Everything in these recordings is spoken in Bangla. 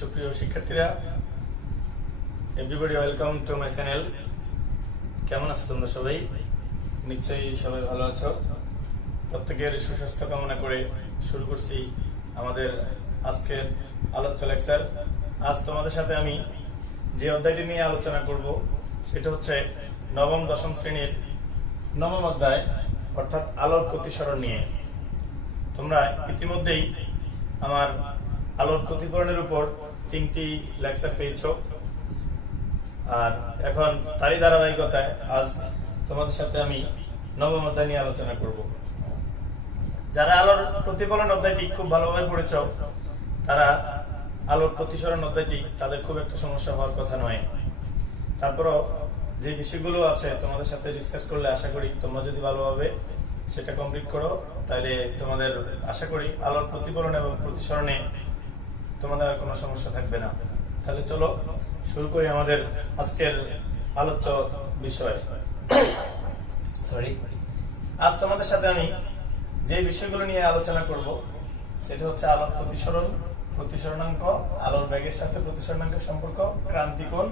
সুপ্রিয় শিক্ষার্থীরা, everybody welcome to my channel. কেমন আছো তোমরা সবাই? নিশ্চয়ই সবাই ভালো আছো। প্রত্যেকের সুস্বাস্থ্য কামনা করে শুরু করছি আমাদের আজকের আলোচ্য লেকচার। আজ তোমাদের সাথে আমি যে অধ্যায়টি নিয়ে আলোচনা করব সেটা হচ্ছে নবম দশম শ্রেণীর নবম অধ্যায়, অর্থাৎ আলোর প্রতিসরণ নিয়ে। তোমরা ইতিমধ্যেই আমার আলোর প্রতিফলনের উপর 3টি লেকচার পেয়েছ, আর এখন তারই ধারাবাহিকতায় আজ তোমাদের সাথে আমি নবম অধ্যায় নিয়ে আলোচনা করব। যারা আলোর প্রতিফলন অধ্যায়টি খুব ভালোভাবে পড়েছ, তারা আলোর প্রতিসরণ অধ্যায়টি তাদের খুব একটা সমস্যা হওয়ার কথা নয়। তারপরও যে বিষয়গুলো আছে তোমাদের সাথে ডিসকাস করলে আশা করি তোমরা যদি ভালোভাবে সেটা কমপ্লিট করো, তাহলে তোমাদের আশা করি আলোর প্রতিফলন এবং প্রতিসরণে তোমাদের আর কোনো সমস্যা থাকবে না। তাহলে চলো শুরু করি আমাদের আজকের আলোচ্য বিষয়। আজ তোমাদের সাথে আমি যে বিষয়গুলো নিয়ে আলোচনা করব সেটা হচ্ছে আলোর প্রতিসরণ, প্রতিসরণাঙ্ক, আলোর বেগের সাথে প্রতিসরণাঙ্কের সম্পর্ক, ক্রান্তিকোণ,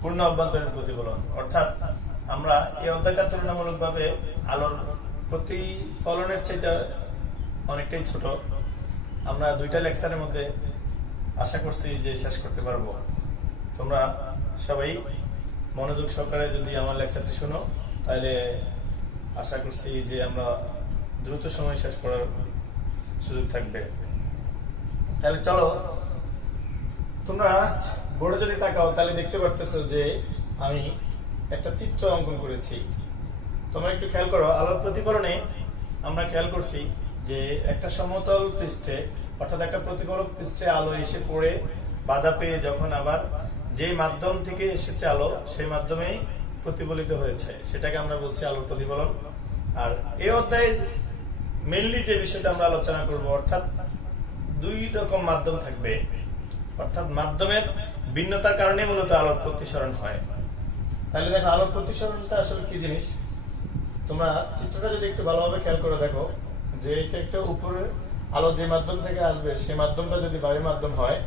পূর্ণ অভ্যন্তরীণ প্রতিফলন। অর্থাৎ আমরা এই অধ্যায়টা তুলনামূলকভাবে আলোর প্রতিফলনের চাইতে অনেকটাই ছোট। আমরা 2টা লেকচারের মধ্যে আশা করছি যে শেষ করতে পারবো। তোমরা সবাই মনোযোগ সহকারে যদি আমার লেকচারটি শোনো, তাহলে আশা করছি যে আমরা দ্রুত সময় শেষ করার সুযোগ থাকবে। তাহলে চলো, তোমরা বোর্ডে যদি তাকাও তাহলে দেখতে পারতেছো যে আমি একটা চিত্র অঙ্কন করেছি। তোমরা একটু খেয়াল করো, আলোর প্রতিফলনে আমরা খেয়াল করছি যে একটা সমতল পৃষ্ঠে, অর্থাৎ একটা প্রতিফলক পৃষ্ঠে আলো এসে পড়ে বাধা পেয়ে যখন আবার যে মাধ্যম থেকে এসেছে আলো সেই মাধ্যমেই প্রতিফলিত হয়েছে, সেটাকে আমরা বলছি আলোর প্রতিফলন। আর এই অধ্যায়ে মেইনলি যে বিষয়টা আমরা আলোচনা করব, অর্থাৎ 2 রকম মাধ্যম থাকবে, অর্থাৎ মাধ্যমের ভিন্নতার কারণে মূলত আলোর প্রতিসরণ হয়। তাহলে দেখো, আলোর প্রতিসরণটা আসলে কি জিনিস। তোমরা চিত্রটা যদি একটু ভালোভাবে খেয়াল করে দেখো যে এটা একটা উপরে আলো যে মাধ্যম থেকে আসবে সেই মাধ্যমটা যদি বায়ু মাধ্যম হয়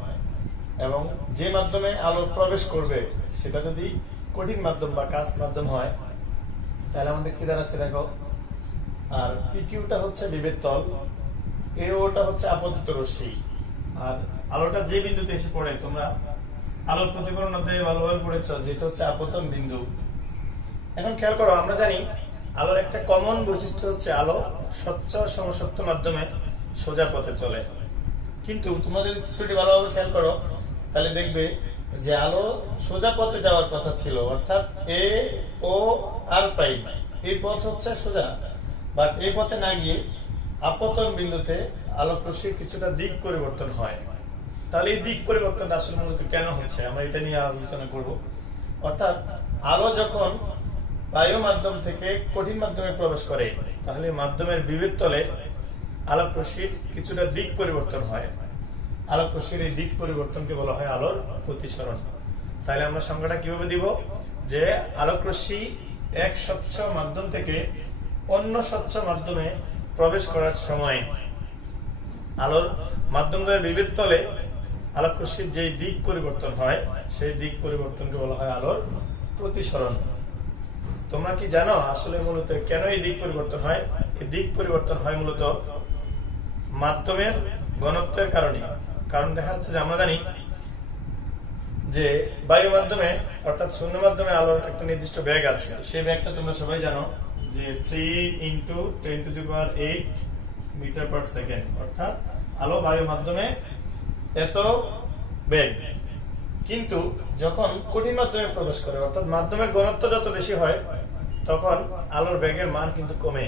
এবং যে মাধ্যমে আলো প্রবেশ করবে সেটা যদি কঠিন মাধ্যম বা কাঁচ মাধ্যম হয়, তাহলে আমাদের কি দাঁড়াচ্ছে দেখো। আর পিকিউটা হচ্ছে বিভেদ তল, এওটা হচ্ছে আপতিত রশ্মি। আর আলোটা যে বিন্দুতে এসে পড়ে, তোমরা আলোর প্রতিফলন অধ্যায়ে ভালোভাবে পড়েছো, যেটা হচ্ছে আপতন বিন্দু। এখন খেয়াল করো, আমরা জানি আলোর একটা কমন বৈশিষ্ট্য হচ্ছে আলো স্বচ্ছ সমসত্ব মাধ্যমে সোজা পথে চলে। কিন্তু তোমরা যদি চিত্রটি ভালোভাবে খেয়াল করো তাহলে দেখবে যে আলো সোজা পথে যাওয়ার কথা ছিল, অর্থাৎ এ ও আর প্রাইম এই পথ হচ্ছে সোজা, বাট এই পথে না গিয়ে আপতন বিন্দুতে আলোক রশ্মির কিছুটা দিক পরিবর্তন হয়। তাহলে এই দিক পরিবর্তনটা আসলে মূলত কেন হচ্ছে আমরা এটা নিয়ে আলোচনা করব। অর্থাৎ আলো যখন বায়ু মাধ্যম থেকে কঠিন মাধ্যমে প্রবেশ করে, তাহলে মাধ্যমের বিভেদ তলে আলোক রশ্মির কিছুটা দিক পরিবর্তন হয়। আলোক রশ্মির এই দিক পরিবর্তনকে বলা হয় আলোর প্রতিসরণ। তাহলে আমরা সংজ্ঞাটা কিভাবে দিব, যে আলোক রশ্মি এক স্বচ্ছ মাধ্যম থেকে অন্য স্বচ্ছ মাধ্যমে প্রবেশ করার সময় আলোর মাধ্যমের বিভেদ তলে আলোক রশ্মির যে দিক পরিবর্তন হয় সেই দিক পরিবর্তনকে বলা হয় আলোর প্রতিসরণ। তোমরা কি জানো আসলে মূলত কেন এই দিক পরিবর্তন হয়? এই দিক পরিবর্তন হয় মূলত মাধ্যমের ঘনত্বের কারণে। কারণ দেখা যাচ্ছে যে আমরা জানি যে বায়ু মাধ্যমে, অর্থাৎ শূন্য মাধ্যমে আলোর একটা নির্দিষ্ট বেগ আছে। সেই বেগটা তোমরা সবাই জানো যে 3 × 10⁸ মিটার পার সেকেন্ড, অর্থাৎ আলো বায়ু মাধ্যমে এত বেগ। কিন্তু যখন কঠিন মাধ্যমে প্রবেশ করে, অর্থাৎ মাধ্যমের ঘনত্ব যত বেশি হয়, তখন আলোর বেগের মান কিন্তু কমে।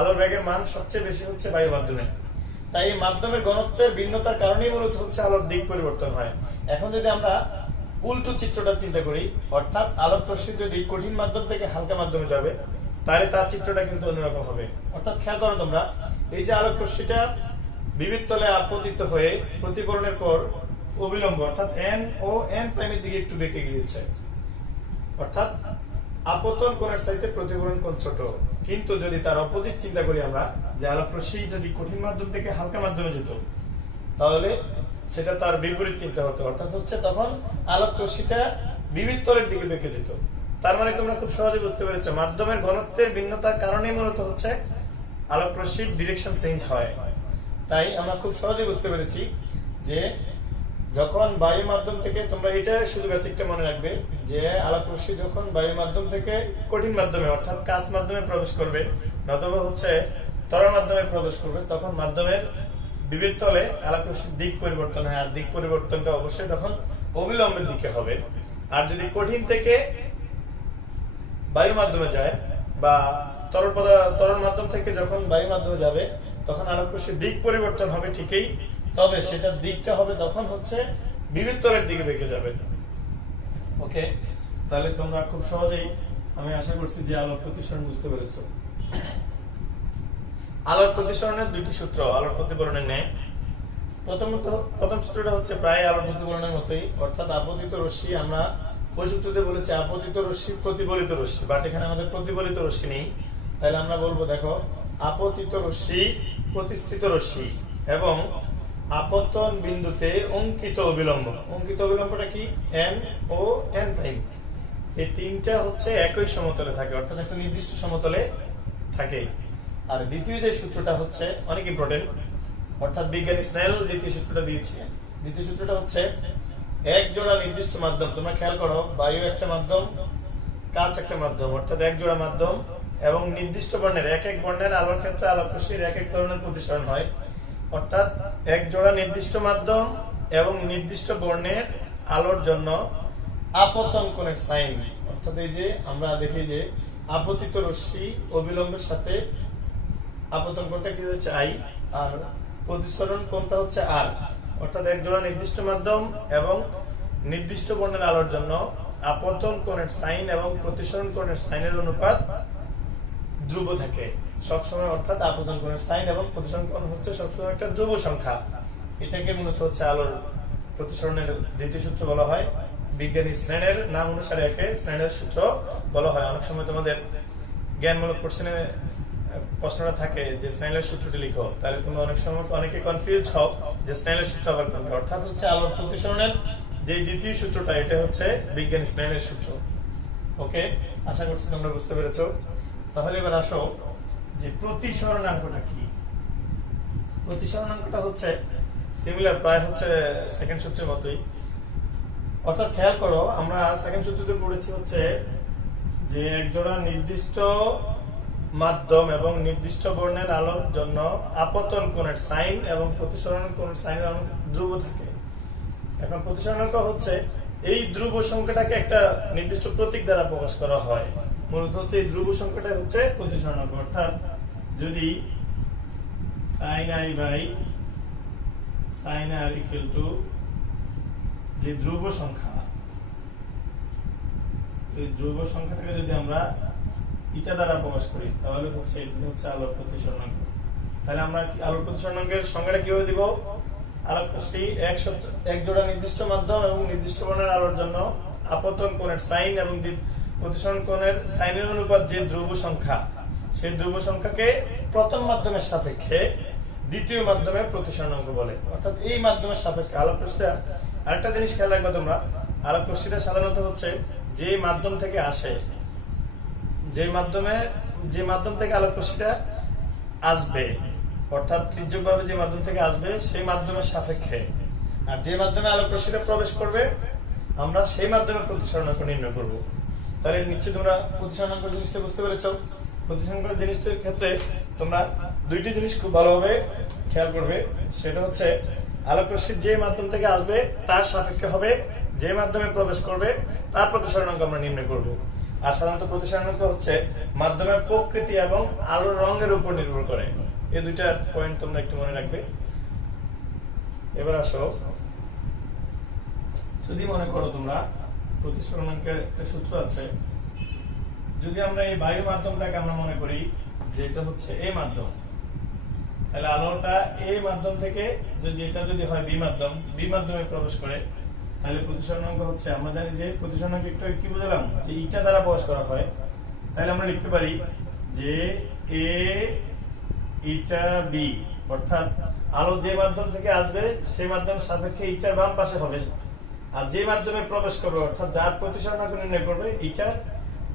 আলোর বেগের মান সবচেয়ে বেশি হচ্ছে বায়ু মাধ্যমে। তাই এই মাধ্যমের ঘনত্বের ভিন্নতার কারণেই মূলত হচ্ছে আলোর দিক পরিবর্তন হয়। এখন যদি আমরা উল্টো চিত্রটা চিন্তা করি, অর্থাৎ আলোক রশ্মি যদি কঠিন মাধ্যম থেকে হালকা মাধ্যমে যাবে, তাহলে তার চিত্রটা কিন্তু অন্যরকম হবে। অর্থাৎ খেয়াল করো তোমরা, এই যে আলোক রশ্মিটা বিভেদ তলে আপতিত হয়ে প্রতিফলনের পর অবিলম্ব, অর্থাৎ এন ও এন প্রাইমের দিকে একটু বেঁকে গিয়েছে, অর্থাৎ আপতন কোণের চাইতে প্রতিফলন কোণ ছোট। কিন্তু যদি তার অপোজিট চিন্তা করি আমরা, যে আলোক রশ্মি যদি কঠিন মাধ্যম থেকে হালকা মাধ্যমে যেত, তাহলে সেটা তার বিপরীত চিন্তা হতো, অর্থাৎ হচ্ছে তখন আলোক রশ্মিটা বিবৃতরের দিকে বেঁকে যেত। তার মানে তোমরা খুব সহজে বুঝতে পেরেছো মাধ্যমের ঘনত্বের ভিন্নতার কারণেই মূলত হচ্ছে আলোক রশ্মির ডিরেকশন চেঞ্জ হয়। তাই আমরা খুব সহজে বুঝতে পেরেছি যে যখন বায়ু মাধ্যম থেকে, তোমরা এটা শুধু বেসিকটা মনে রাখবে যে আলোক রশ্মি যখন বায়ু মাধ্যম থেকে কঠিন মাধ্যমে অর্থাৎ কাঁচ মাধ্যমে প্রবেশ করবে অথবা হচ্ছে তরল মাধ্যমে প্রবেশ করবে, তখন মাধ্যমের বিপরীত তলে আলোক রশ্মির দিক পরিবর্তন হয়। আর দিক পরিবর্তনটা অবশ্যই তখন অবিলম্বের দিকে হবে। আর যদি কঠিন থেকে বায়ু মাধ্যমে যায় বা তরল মাধ্যম থেকে যখন বায়ু মাধ্যমে যাবে, তখন আলোক রশ্মির দিক পরিবর্তন হবে ঠিকই, তবে সেটার দিকটা হবে তখন হচ্ছে বিবৃতরের দিকে বেঁকে যাবে। ওকে, তাহলে তোমরা খুব সহজেই, আমি আশা করছি যে আলোক প্রতিসরণ বুঝতে পেরেছো। আলোক প্রতিসরণের দুটি সূত্র আলোক প্রতিফলনের ন্যায়। প্রথম সূত্রটা হচ্ছে প্রায় আলোক প্রতিফলনের মতোই, অর্থাৎ আপতিত রশ্মি, আমরা ওই সূত্রতে বলেছি আপতিত রশ্মি প্রতিফলিত রশ্মি, বাট এখানে আমাদের প্রতিফলিত রশ্মি নেই। তাহলে আমরা বলবো দেখো আপতিত রশ্মি, প্রতিষ্ঠিত রশ্মি এবং আপতন বিন্দুতে অঙ্কিত অবিলম্ব। অঙ্কিত অবিলম্বটা কি? এন ও এন প্রাইম। এই তিনটা হচ্ছে একই সমতলে থাকে, অর্থাৎ একটা নির্দিষ্ট সমতলে থাকে। আর দ্বিতীয় যে সূত্রটা হচ্ছে অনেক ইম্পর্টেন্ট, অর্থাৎ বিজ্ঞানী স্নেল দ্বিতীয় সূত্রটা দিয়েছে। দ্বিতীয় সূত্রটা হচ্ছে এক জোড়া নির্দিষ্ট মাধ্যম, তোমরা খেয়াল করো বায়ু একটা মাধ্যম, কাঁচ একটা মাধ্যম, অর্থাৎ এক জোড়া মাধ্যম এবং নির্দিষ্ট বর্ণের এক এক বর্ণের আলোর ক্ষেত্রে আলোক রশ্মির এক এক ধরনের প্রতিসরণ হয়। অর্থাৎ এক জোড়া নির্দিষ্ট মাধ্যম এবং নির্দিষ্ট বর্ণের আলোর জন্য আপতন কোণের সাইন, অর্থাৎ এই যে আমরা দেখি যে আপতিত রশ্মি অবিলম্বের সাথে আপতন কোণটা কি হচ্ছে আই, আর প্রতিসরণ কোণটা হচ্ছে আর। অর্থাৎ এক জোড়া নির্দিষ্ট মাধ্যম এবং নির্দিষ্ট বর্ণের আলোর জন্য আপতন কোণের সাইন এবং প্রতিসরণ কোণের সাইনের অনুপাত ধ্রুব থাকে সবসময়, অর্থাৎ আপতন কোণের সাইন এবং প্রতিসরণ কোণ হচ্ছে সবসময় একটা ধ্রুব সংখ্যা। এটাকে মূলত হচ্ছে আলোর প্রতিসরণের দ্বিতীয় সূত্র বলা হয়। বিজ্ঞানী স্নেলের নাম অনুসারে একে স্নেলের সূত্র বলা হয়। অনেক সময় তোমাদের জ্ঞানমূলক কোশ্চেনে প্রশ্নটা থাকে যে স্নেলের সূত্রটি লিখো, তাহলে তোমরা অনেক সময় অনেকে কনফিউজড হও যে স্নেলের সূত্র আবার কোনটা। অর্থাৎ হচ্ছে আলোর প্রতিসরণের যে দ্বিতীয় সূত্রটা, এটা হচ্ছে বিজ্ঞানী স্নেলের সূত্র। ওকে, আশা করছি তোমরা বুঝতে পেরেছো। তাহলে এবার আসো যে প্রতিসরণাঙ্কটা কি। প্রতিসরণাঙ্কটা হচ্ছে সিমিলার, প্রায় হচ্ছে সেকেন্ড সূত্রের মতোই। অর্থাৎ খেয়াল করো আমরা সেকেন্ড সূত্রতে পড়েছি হচ্ছে যে একজোড়া নির্দিষ্ট মাধ্যম এবং নির্দিষ্ট বর্ণের আলোর জন্য আপতন কোণের সাইন এবং প্রতিসরণ কোণের সাইনের ধ্রুব থাকে। এখন প্রতিসরণাঙ্ক হচ্ছে এই ধ্রুব সংখ্যাটাকে একটা নির্দিষ্ট প্রতীক দ্বারা প্রকাশ করা হয়। মূলত হচ্ছে এই ধ্রুব সংখ্যাটা হচ্ছে প্রতিসরণাঙ্ক। অর্থাৎ যদি sine i by sine r equal to যে ধ্রুব সংখ্যা, এই ধ্রুব সংখ্যাটাকে যদি আমরা ইটা দ্বারা প্রকাশ করি তাহলে হচ্ছে এটি হচ্ছে আলোক প্রতিসরণাঙ্ক। তাহলে আমরা আলোক প্রতিসরণাঙ্কের সংজ্ঞাটা কিভাবে দিব? আলোক রশ্মি এক জোড়া নির্দিষ্ট মাধ্যম এবং নির্দিষ্ট বর্ণের আলোর জন্য আপতন কোণের সাইন এবং প্রতিসরণ কোণের সাইনের অনুপাত যে ধ্রুব সংখ্যা, সেই ধ্রুব সংখ্যাকে প্রথম মাধ্যমের সাপেক্ষে দ্বিতীয় মাধ্যমের প্রতিসরণাঙ্ক বলে। অর্থাৎ এই মাধ্যমের সাপেক্ষে আলোক রশ্মিটা, আরেকটা জিনিস খেয়াল রাখবে তোমরা, আলোক রশ্মিটা সাধারণত হচ্ছে যে মাধ্যম থেকে আসে, যে মাধ্যম থেকে আলোক রশ্মিটা আসবে, অর্থাৎ ত্রিজ্যভাবে যে মাধ্যম থেকে আসবে সেই মাধ্যমের সাপেক্ষে, আর যে মাধ্যমে আলোক রশ্মিটা প্রবেশ করবে আমরা সেই মাধ্যমের প্রতিসরণাঙ্ক নির্ণয় করব। তাহলে নিশ্চয়ই তোমরা প্রতিসরণাঙ্ক জিনিসটা বুঝতে পেরেছো। প্রতিসরণাঙ্ক জিনিসটার ক্ষেত্রে তোমরা দুইটি জিনিস খুব ভালোভাবে খেয়াল করবে, সেটা হচ্ছে আলোক রশ্মি যে মাধ্যম থেকে আসবে তার সাপেক্ষে হবে যে মাধ্যমে প্রবেশ করবে তার প্রতিসরণাঙ্ক আমরা নির্ণয় করব। আর সাধারণত প্রতিসরণাঙ্ক হচ্ছে মাধ্যমের প্রকৃতি এবং আলোর রঙের উপর নির্ভর করে। এই দুইটা পয়েন্ট তোমরা একটু মনে রাখবে। এবার আসো, যদি মনে করো তোমরা প্রতিসরণাঙ্কের একটা সূত্র আছে, যদি আমরা এই বায়ু মাধ্যমটাকে আমরা মনে করি যে এটা হচ্ছে এই মাধ্যম, তাহলে আলোটা এই মাধ্যম থেকে যদি এটা যদি হয় বি মাধ্যমে প্রবেশ করে, তাহলে প্রতিসরণাঙ্ক হচ্ছে, আমরা জানি যে প্রতিসরণাঙ্ক একটু কি বুঝলাম যে ইটা দ্বারা প্রকাশ করা হয়। তাহলে আমরা লিখতে পারি যে এ ইটা বি, অর্থাৎ আলো যে মাধ্যম থেকে আসবে সেই মাধ্যমের সাপেক্ষে ইটার বাম পাশে হবে, আর যে মাধ্যমে প্রবেশ করবে অর্থাৎ যার প্রতিসরণাঙ্ক নির্ণয় করবে ইটার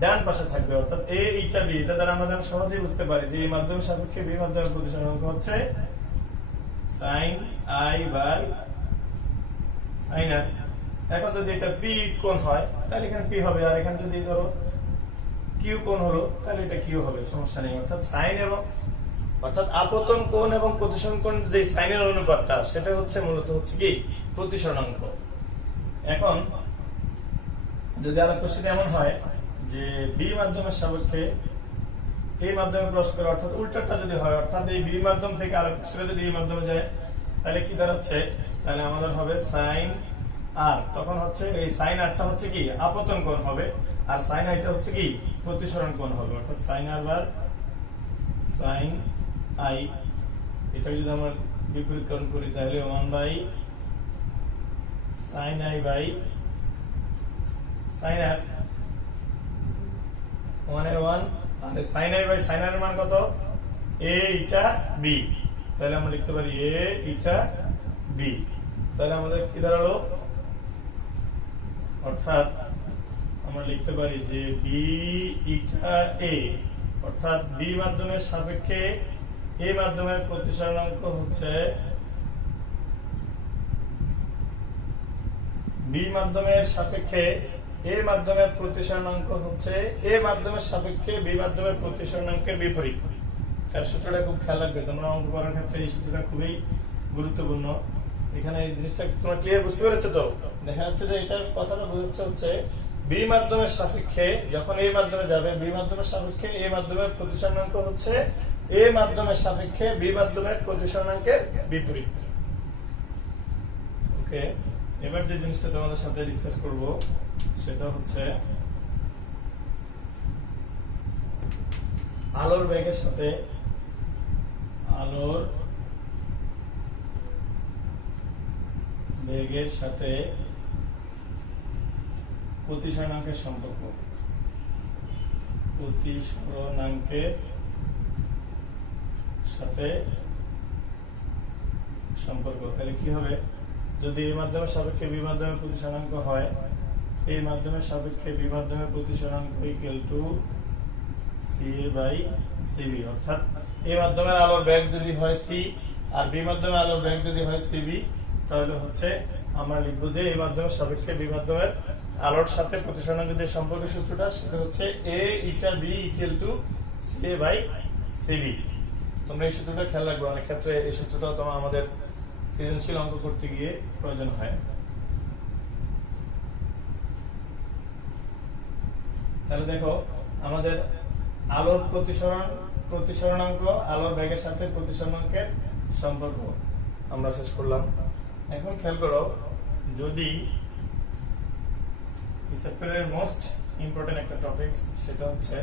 ডান পাশে থাকবে। অর্থাৎ এ ইটা বি, এটা দ্বারা আমরা সহজেই বুঝতে পারি যে এই মাধ্যমের সাপেক্ষে বি মাধ্যমের প্রতিসরণাঙ্ক হচ্ছে sin i by sin r। এখন যদি এটা p কোণ হয় তাহলে এখানে p হবে, আর এখানে যদি ধরো q কোণ হলো তাহলে এটা q হবে, সমস্যা নেই। অর্থাৎ sin এবং অর্থাৎ আপতন কোণ এবং প্রতিসরণ কোণ যে সাইনের অনুপাতটা সেটা হচ্ছে মূলত হচ্ছে কি প্রতিসরণাঙ্ক। এখন যদি আলোক রশ্মিটা এমন হয় যে বি মাধ্যমের সাপেক্ষে এই মাধ্যমে প্রবেশ করে, অর্থাৎ উল্টাটা যদি হয়, অর্থাৎ এই বি মাধ্যম থেকে আলোক রশ্মিটা যদি এই মাধ্যমে যায় তাহলে কি দাঁড়াচ্ছে, তাহলে আমাদের হবে sin r। তখন হচ্ছে এই sin r টা হচ্ছে কি আপতন কোণ হবে, আর sin i টা হচ্ছে কি প্রতিসরণ কোণ হবে। অর্থাৎ sin r bar sin i, এটা যদি আমরা বিপরীতকরণ করি তাহলে 1 by sin i by sin r, 1 এর 1, আর sin i by sin r এর মান কত, a ইটা b, তাহলে আমরা লিখতে পারি a ইটা b। তাহলে আমাদের কি দাঁড়ালো, অর্থাৎ আমরা লিখতে পারি যে b ইটা a, অর্থাৎ b মাধ্যমের সাপেক্ষে এই মাধ্যমের প্রতিসরণাঙ্ক হচ্ছে বি মাধ্যমের সাপেক্ষে এ মাধ্যমের প্রতিসরণাঙ্ক হচ্ছে এ মাধ্যমের সাপেক্ষে বি মাধ্যমের প্রতিসরণাঙ্কের বিপরীত। তার সূত্রটা খুব খেয়াল রাখবে তোমরা, অঙ্ক করার ক্ষেত্রে এই সূত্রটা খুবই গুরুত্বপূর্ণ। এখানে এই জিনিসটা তোমরা ক্লিয়ার বুঝতে পেরেছো তো? দেখা যাচ্ছে যে এটার কথাটা বোঝাচ্ছে হচ্ছে বি মাধ্যমের সাপেক্ষে যখন এই মাধ্যমে যাবে, বি মাধ্যমের সাপেক্ষে এ মাধ্যমের প্রতিসরণাঙ্ক হচ্ছে এ মাধ্যমের সাপেক্ষে বি মাধ্যমের প্রতিসরণাঙ্কের বিপরীত। ওকে, এবার যে জিনিসটা তোমাদের সাথে ডিসকাস করব সেটা হচ্ছে আলোর বেগের সাথে প্রতিসরণাঙ্কের সম্পর্ক। প্রতিসরণাঙ্কের সাথে সম্পর্ক, তাহলে কি হবে, যদি এই মাধ্যমের সাপেক্ষে বি মাধ্যমের প্রতিসরণাঙ্ক হয়, এই মাধ্যমের সাপেক্ষে বি মাধ্যমের প্রতিসরণাঙ্ক equal to CA by CB। অর্থাৎ এই মাধ্যমের আলোর বেগ যদি হয় c আর বি মাধ্যমের আলোর বেগ যদি হয় CB, তাহলে হচ্ছে আমরা লিখবো যে এই মাধ্যমের সাপেক্ষে বি মাধ্যমের আলোর সাথে প্রতিসরণাঙ্কের যে সম্পর্কের সূত্রটা সেটা হচ্ছে a ইটা b equal to CA by CB। তোমরা এই সূত্রটা খেয়াল রাখবে, অনেক ক্ষেত্রে এই সূত্রটাও তোমার আমাদের সৃজনশীল অঙ্ক করতে গিয়ে প্রয়োজন হয়। তাহলে দেখো আমাদের আলোর প্রতিসরণাঙ্ক আলোর বেগের সাথে প্রতিসরণাঙ্কের সম্পর্ক আমরা শেষ করলাম। এখন খেয়াল করো, যদি এই চ্যাপ্টারের মোস্ট ইম্পর্টেন্ট একটা টপিক সেটা হচ্ছে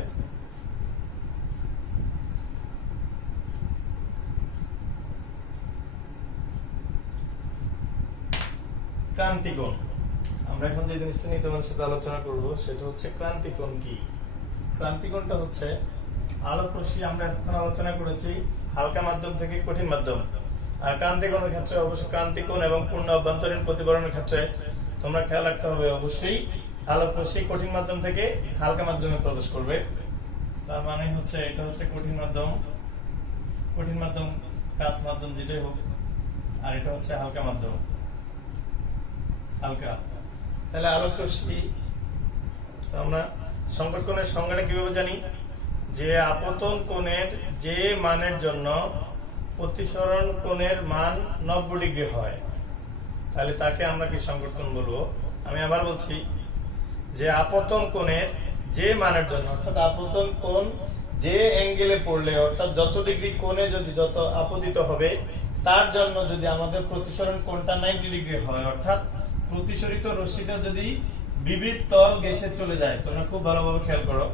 ক্রান্তিকোণ। আমরা এখন যে জিনিসটা নিয়ে তোমাদের সাথে আলোচনা করব সেটা হচ্ছে ক্রান্তিকোণ কি। ক্রান্তিকোণটা হচ্ছে আলোক রশ্মি, আমরা এতক্ষণ আলোচনা করেছি হালকা মাধ্যম থেকে কঠিন মাধ্যম, আর ক্রান্তিকোণের ক্ষেত্রে অবশ্যই ক্রান্তিকোণ এবং পূর্ণ অভ্যন্তরীণ প্রতিফলনের ক্ষেত্রে তোমরা খেয়াল রাখতে হবে অবশ্যই আলোক রশ্মি কঠিন মাধ্যম থেকে হালকা মাধ্যমে প্রবেশ করবে। তার মানে হচ্ছে এটা হচ্ছে কঠিন মাধ্যম কাঁচ মাধ্যম যেটাই হোক, আর এটা হচ্ছে হালকা মাধ্যম হালকা। তাহলে আলোক রশ্মি আমরা সংকট কোণের সংজ্ঞাটা কিভাবে জানি, যে আপতন কোণের যে মানের জন্য প্রতিসরণ কোণের মান 90 ডিগ্রি হয় তাহলে তাকে আমরা কি সংকট কোণ বলবো। আমি আবার বলছি যে আপতন কোণের যে মানের জন্য, অর্থাৎ আপতন কোণ যে অ্যাঙ্গেলে পড়লে, অর্থাৎ যত ডিগ্রি কোণে যদি যত আপতিত হবে তার জন্য যদি আমাদের প্রতিসরণ কোণটা 90 ডিগ্রি হয়, অর্থাৎ প্রতিসরিত রশ্মিটা যদি বিবিধ তল গ্যাসে চলে যায়, তোমরা খুব ভালোভাবে খেয়াল করো,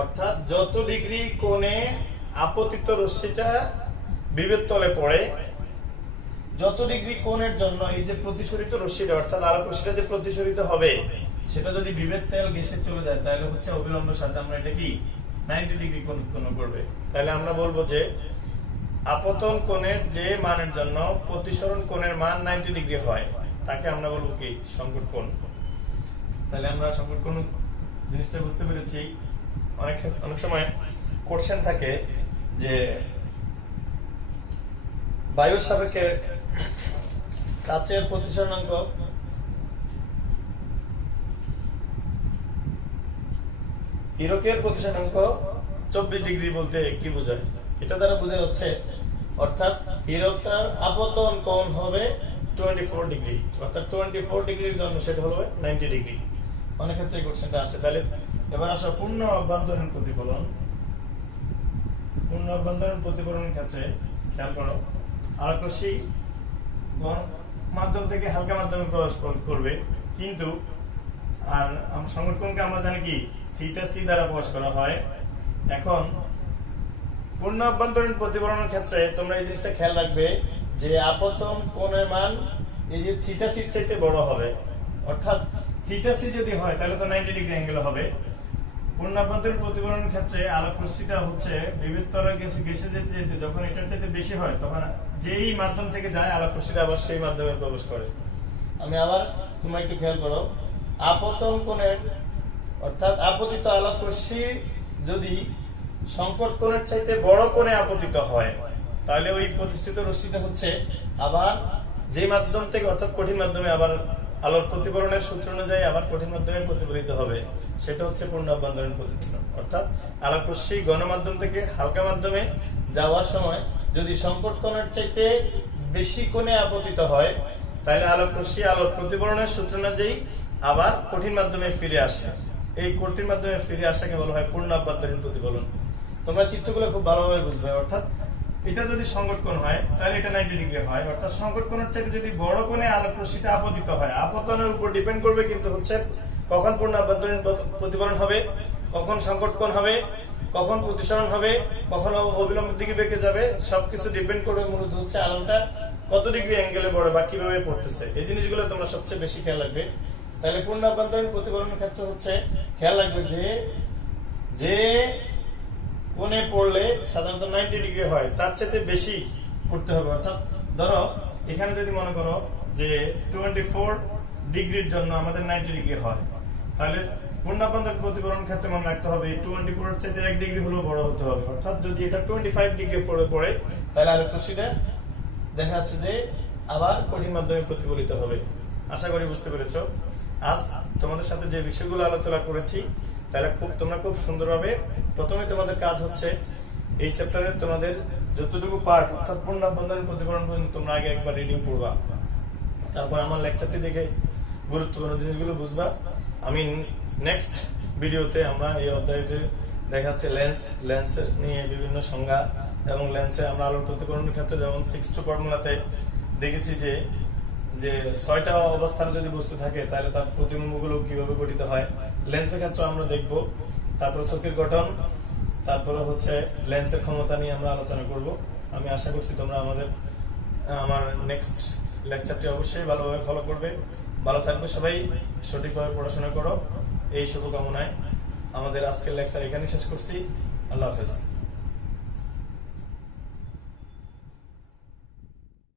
অর্থাৎ যত ডিগ্রি কোণে আপতিত রশ্মিটা বিবিধ তলে পড়ে, যত ডিগ্রি কোণের জন্য এই যে প্রতিসরিত রশ্মিটা অর্থাৎ আলোক রশ্মিটা যে প্রতিসরিত হবে সেটা যদি বিবিধ তল গ্যাসে চলে যায় তাহলে হচ্ছে অবিলম্বের সাথে আমরা এটা কি 90 ডিগ্রি কোণ উৎপন্ন করবে। তাহলে আমরা বলবো যে আপতন কোণের যে মানের জন্য প্রতিসরণ কোণের মান 90 ডিগ্রি হয় তাকে আমরা বলবো কি সংকট কোণ। তাহলে আমরা সংকট কোণ জিনিসটা বুঝতে পেরেছি। অনেক সময় কোশ্চেন থাকে যে বায়ুর সাপেক্ষে কাচের প্রতিসরণাঙ্ক হীরকের প্রতিসরণাঙ্ক 24 ডিগ্রি বলতে কি বোঝায়? এটা দ্বারা বোঝা যাচ্ছে অর্থাৎ হীরকটার আপতন কোণ হবে 24 ডিগ্রি, অর্থাৎ 24 ডিগ্রির জন্য সেটা হবে 90 ডিগ্রি। অনেক ক্ষেত্রে কোশ্চেনটা আসে। তাহলে এবার আসো পূর্ণ অভ্যন্তরীণ প্রতিফলন। পূর্ণ অভ্যন্তরীণ প্রতিফলনের ক্ষেত্রে খেয়াল করো, আলোক রশ্মি মাধ্যম থেকে হালকা মাধ্যমে প্রবেশ করবে, কিন্তু আর সংকট কোণকে আমরা জানি কি থিটা সি দ্বারা প্রকাশ করা হয়। এখন পূর্ণ অভ্যন্তরীণ প্রতিফলনের ক্ষেত্রে তোমরা এই জিনিসটা খেয়াল রাখবে যে আপতন কোণের মান এই যে থিটা সির চাইতে বড় হবে, অর্থাৎ থিটা সি যদি হয় তাহলে তো 90 ডিগ্রি অ্যাঙ্গেল হবে। পূর্ণ অভ্যন্তরীণ প্রতিফলনের ক্ষেত্রে আলোক রশ্মিটা হচ্ছে বিবিধ তরল গেসে যেতে যেতে যখন এটার চাইতে বেশি হয় তখন যেই মাধ্যম থেকে যায় আলোক রশ্মিটা আবার সেই মাধ্যমে প্রবেশ করে। আমি আবার তোমরা একটু খেয়াল করো, আপতন কোণের অর্থাৎ আপতিত আলোক রশ্মি যদি সংকট কোণের চাইতে বড় কোণে আপতিত হয় তাহলে ওই প্রতিষ্ঠিত রশ্মিটা হচ্ছে আবার যে মাধ্যম থেকে অর্থাৎ কঠিন মাধ্যমে আবার আলোর প্রতিফলনের সূত্র অনুযায়ী আবার কঠিন মাধ্যমে প্রতিফলিত হবে, সেটা হচ্ছে পূর্ণ অভ্যন্তরীণ প্রতিফলন। অর্থাৎ আলোক রশ্মি ঘন মাধ্যম থেকে হালকা মাধ্যমে যাওয়ার সময় যদি সংকট কোণের চাইতে বেশি কোণে আপতিত হয় তাহলে আলোক রশ্মি আলোর প্রতিফলনের সূত্র অনুযায়ী আবার কঠিন মাধ্যমে ফিরে আসে। এই কঠিন মাধ্যমে ফিরে আসাকে বলা হয় পূর্ণ অভ্যন্তরীণ প্রতিফলন। তোমরা চিত্রগুলো খুব ভালোভাবে বুঝবে। অর্থাৎ এটা যদি সংকট কোণ হয় তাহলে এটা 90 ডিগ্রি হয়, অর্থাৎ সংকট কোণের চাইতে যদি বড় কোণে আলোক রশ্মিটা আপতিত হয়, আপতনের উপর ডিপেন্ড করবে কিন্তু হচ্ছে কখন পূর্ণ অভ্যন্তরীণ প্রতিফলন হবে, কখন সংকট কোণ হবে, কখন প্রতিসরণ হবে, কখন অবিলম্বের দিকে বেঁকে যাবে, সবকিছু ডিপেন্ড করবে মূলত হচ্ছে আলোটা কত ডিগ্রি অ্যাঙ্গেলে পড়ে বা কিভাবে পড়তেছে। এই জিনিসগুলো তোমরা সবচেয়ে বেশি খেয়াল রাখবে। তাহলে পূর্ণ অভ্যন্তরীণ প্রতিফলনের ক্ষেত্রে হচ্ছে খেয়াল রাখবে যে কোণে পড়লে সাধারণত 90 ডিগ্রি হয় তার চাইতে বেশি পড়তে হবে। অর্থাৎ ধরো এখানে যদি মনে করো যে 24 ডিগ্রির জন্য আমাদের 90 ডিগ্রি হয়, তাহলে পূর্ণ অভ্যন্তরীণ প্রতিফলনের ক্ষেত্রে মনে রাখতে হবে 24 এর চাইতে 1 ডিগ্রি হলেও বড় হতে হবে। অর্থাৎ যদি এটা 25 ডিগ্রি পড়ে তাহলে আলোক রশ্মিটা দেখা যাচ্ছে যে আবার কঠিন মাধ্যমে প্রতিফলিত হবে। আশা করি বুঝতে পেরেছো। আজ তোমাদের সাথে যে বিষয়গুলো আলোচনা করেছি তাহলে তোমরা খুব সুন্দরভাবে প্রথমে তোমাদের কাজ হচ্ছে এই চ্যাপ্টারে তোমাদের যতটুকু পার্ট অর্থাৎ পূর্ণ অভ্যন্তরীণ প্রতিফলন পর্যন্ত তোমরা আগে একবার রিডিং পড়বা, তারপর আমার লেকচারটি দেখে গুরুত্বপূর্ণ জিনিসগুলো বুঝবা। আমি নেক্সট ভিডিওতে আমরা এই অধ্যায়টি দেখাচ্ছি লেন্স নিয়ে বিভিন্ন সংজ্ঞা এবং লেন্সে আমরা আলোর প্রতিফলনের ক্ষেত্রে যেমন 6 ফর্মুলাতে দেখেছি যে 6টা অবস্থানে যদি বস্তু থাকে তাহলে তার প্রতিবিম্বগুলো কিভাবে গঠিত হয়, লেন্সের ক্ষেত্রে আমরা দেখব। তারপর চোখের গঠন, তারপরে হচ্ছে লেন্সের ক্ষমতা নিয়ে আমরা আলোচনা করব। আমি আশা করছি তোমরা আমার নেক্সট লেকচারটি অবশ্যই ভালোভাবে ফলো করবে। ভালো থাকবে সবাই, সঠিকভাবে পড়াশোনা করো, এই শুভকামনায় আমাদের আজকের লেকচার এখানে শেষ করছি। আল্লাহ হাফেজ।